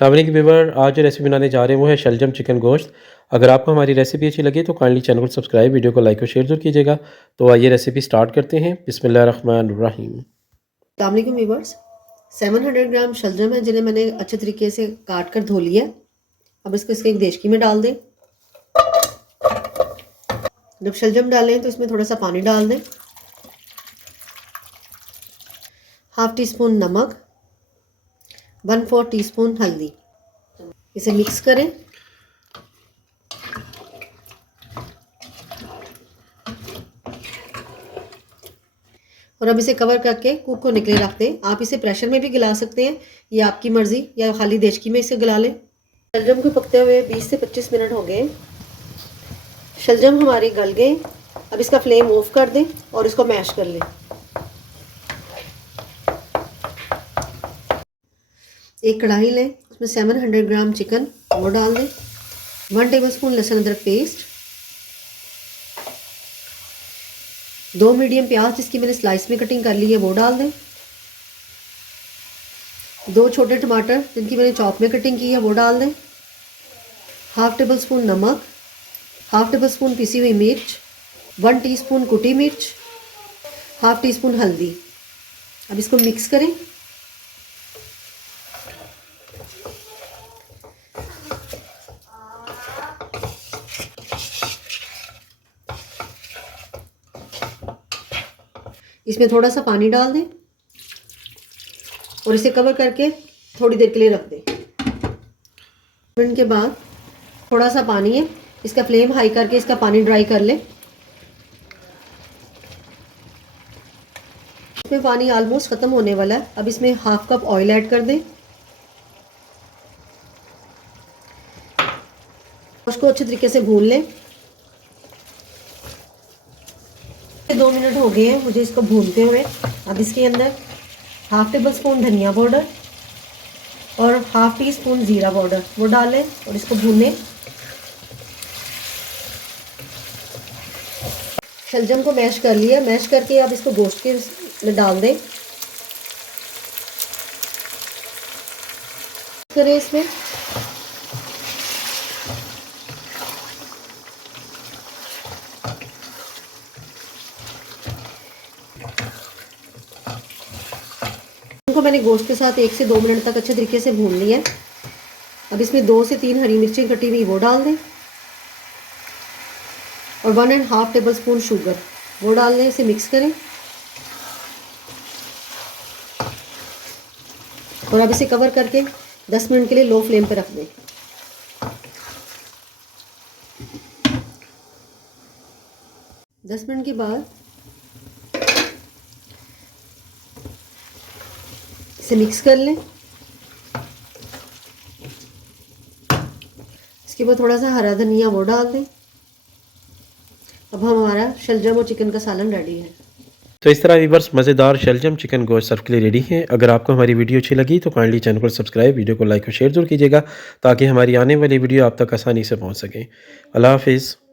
सामने की व्यूवर, आज जो रेसिपी बनाने जा रहे हैं वो है शलजम चिकन गोश्त। अगर आपको हमारी रेसिपी अच्छी लगे तो काइंडली चैनल को सब्सक्राइब, वीडियो को लाइक और शेयर जरूर कीजिएगा। तो आइए रेसिपी स्टार्ट करते हैं। बिस्मिल्लाहिर्रहमानिर्रहीम। अस्सलाम वालेकुम व्यूअर्स। 700 ग्राम शलजम है जिन्हें मैंने अच्छे तरीके से काट कर धो लिया। अब इसको एक देचकी में डाल दें। जब शलजम डालें तो इसमें थोड़ा सा पानी डाल दें, हाफ टी स्पून नमक, 1/4 टीस्पून हल्दी। इसे मिक्स करें। और अब इसे कवर करके कुक को निकले रख दें। आप इसे प्रेशर में भी गला सकते हैं, ये आपकी मर्ज़ी, या खाली देचकी में इसे गला लें। शलजम को पकते हुए 20 से 25 मिनट हो गए। शलजम हमारे गल गए। अब इसका फ्लेम ऑफ कर दें और इसको मैश कर लें। एक कढ़ाई लें, उसमें 700 ग्राम चिकन वो डाल दें, 1 टेबलस्पून लहसुन अदरक पेस्ट, 2 मीडियम प्याज जिसकी मैंने स्लाइस में कटिंग कर ली है वो डाल दें, 2 छोटे टमाटर जिनकी मैंने चॉप में कटिंग की है वो डाल दें, हाफ टेबल स्पून नमक, हाफ टेबल स्पून पिसी हुई मिर्च, 1 टीस्पून कुटी मिर्च, हाफ टी स्पून हल्दी। अब इसको मिक्स करें। इसमें थोड़ा सा पानी डाल दें और इसे कवर करके थोड़ी देर के लिए रख दें। मिनट के बाद थोड़ा सा पानी है, इसका फ्लेम हाई करके इसका पानी ड्राई कर लें। इसमें पानी ऑलमोस्ट ख़त्म होने वाला है। अब इसमें हाफ कप ऑयल ऐड कर दें। उसको अच्छे तरीके से भून लें। 2 मिनट हो गए हैं मुझे इसको भूनते हुए। अब इसके अंदर हाफ टेबल स्पून धनिया पाउडर और हाफ टी स्पून ज़ीरा पाउडर वो डालें और इसको भूनें। शलजम को मैश कर लिया। मैश करके अब इसको गोश्त के में डाल दें। करें इसमें को मैंने गोश्त के साथ 1 से 2 मिनट तक अच्छे तरीके से भून लिया। अब इसमें 2 से 3 हरी मिर्चें कटी हुई वो डाल दें और 1.5 टेबल स्पून शुगर वो डाल दें। इसे मिक्स करें और अब इसे कवर करके 10 मिनट के लिए लो फ्लेम पर रख दें। दस मिनट के बाद इसे मिक्स कर लें। इसके बाद थोड़ा सा हरा धनिया वो डाल दें। अब हमारा शलजम और चिकन का सालन रेडी है। तो इस तरह व्यूअर्स, मज़ेदार शलजम चिकन गोश्त सर्व के लिए रेडी है। अगर आपको हमारी वीडियो अच्छी लगी तो काइंडली चैनल को सब्सक्राइब, वीडियो को लाइक और शेयर जरूर कीजिएगा ताकि हमारी आने वाली वीडियो आप तक आसानी से पहुँच सकें। अल्लाह हाफिज़।